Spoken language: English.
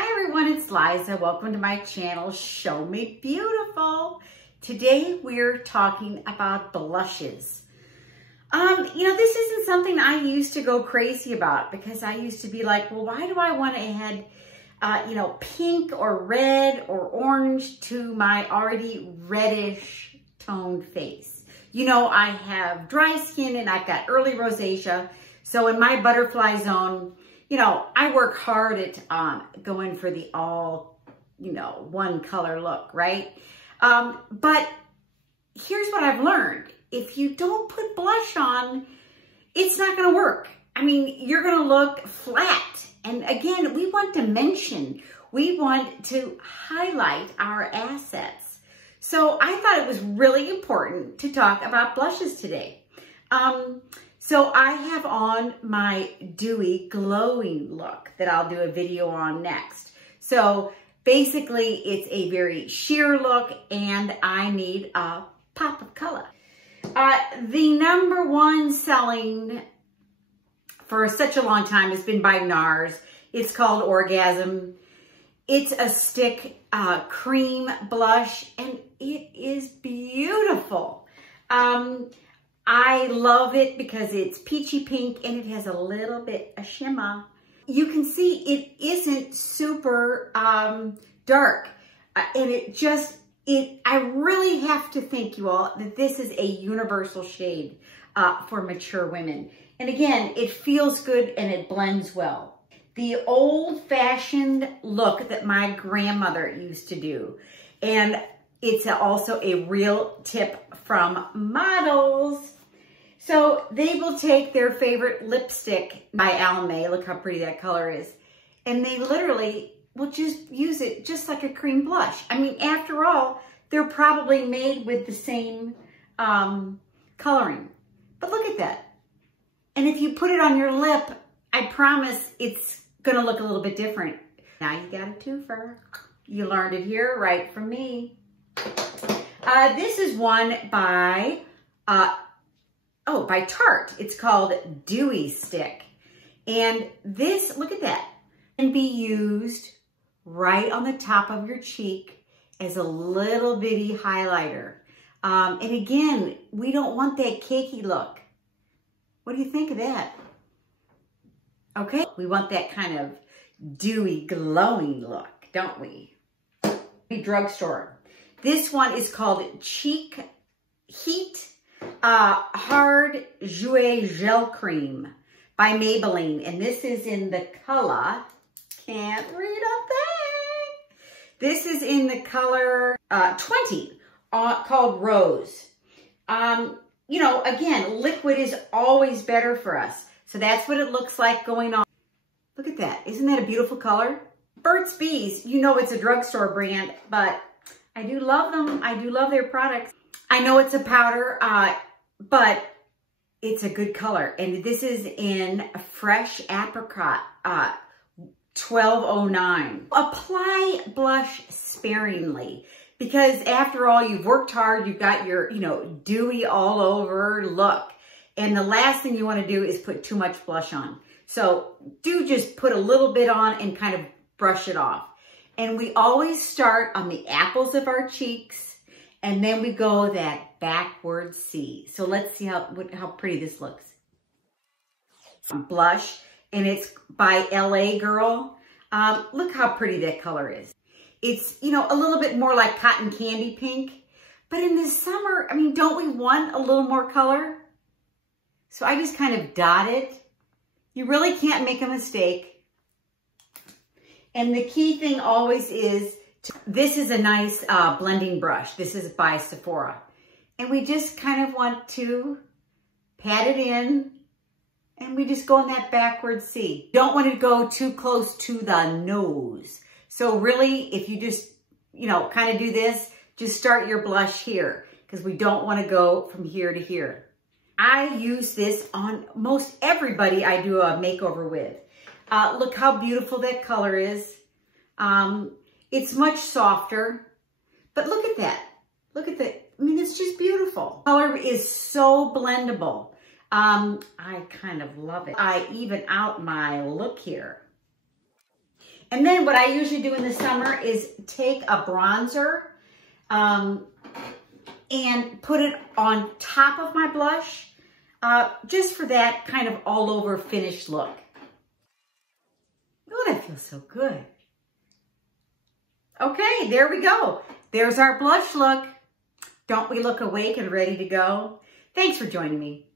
Hi everyone, it's Liza. Welcome to my channel, Show Me Beautiful. Today we're talking about blushes. This isn't something I used to go crazy about because I used to be like, well, why do I want to add, pink or red or orange to my already reddish toned face? I have dry skin and I've got early rosacea. So in my butterfly zone, I work hard at going for the all, one color look, right? But here's what I've learned. If you don't put blush on, it's not going to work. I mean, you're going to look flat. And again, we want dimension. We want to highlight our assets. So I thought it was really important to talk about blushes today. So I have on my dewy glowing look that I'll do a video on next. So basically it's a very sheer look and I need a pop of color. The number one selling for such a long time has been by Nars. It's called Orgasm. It's a stick cream blush and it is beautiful. I love it because it's peachy pink and it has a little bit of shimmer. You can see it isn't super dark. And I really have to think, you all, that this is a universal shade for mature women. And again, it feels good and it blends well. The old-fashioned look that my grandmother used to do. And it's also a real tip from models. So they will take their favorite lipstick by Almay, look how pretty that color is, and they literally will just use it just like a cream blush. I mean, after all, they're probably made with the same coloring. But look at that. And if you put it on your lip, I promise it's gonna look a little bit different. Now you got a twofer. You learned it here right from me. This is one by Tarte. It's called Dewy Stick. And this, look at that, can be used right on the top of your cheek as a little bitty highlighter. And again, we don't want that cakey look. What do you think of that? Okay, we want that kind of dewy, glowing look, don't we? Drugstore. This one is called Cheek Heat Hard Jouer Gel Cream by Maybelline. And this is in the color, can't read a thing. This is in the color 20, called Rose. Again, liquid is always better for us. So that's what it looks like going on. Look at that. Isn't that a beautiful color? Burts Bees, it's a drugstore brand, but I do love them. I do love their products. I know it's a powder, but it's a good color. And this is in Fresh Apricot 1209. Apply blush sparingly because after all, you've worked hard. You've got your, dewy all over look. And the last thing you want to do is put too much blush on. So do just put a little bit on and kind of brush it off. And we always start on the apples of our cheeks and then we go that backward C. So let's see how pretty this looks. Some blush, and it's by LA Girl. Look how pretty that color is. It's, a little bit more like cotton candy pink, but in the summer, don't we want a little more color? So I just kind of dot it. You really can't make a mistake. And the key thing always is, this is a nice blending brush. This is by Sephora. And we just kind of want to pat it in and we just go in that backward C. Don't want to go too close to the nose. So really, if you just, kind of do this, just start your blush here because we don't want to go from here to here. I use this on most everybody I do a makeover with. Look how beautiful that color is. It's much softer, but look at that. Look at that. It's just beautiful. Color is so blendable. I kind of love it. I even out my look here. And then what I usually do in the summer is take a bronzer and put it on top of my blush, just for that kind of all over finished look. Oh, that feels so good. Okay, there we go. There's our blush look. Don't we look awake and ready to go? Thanks for joining me.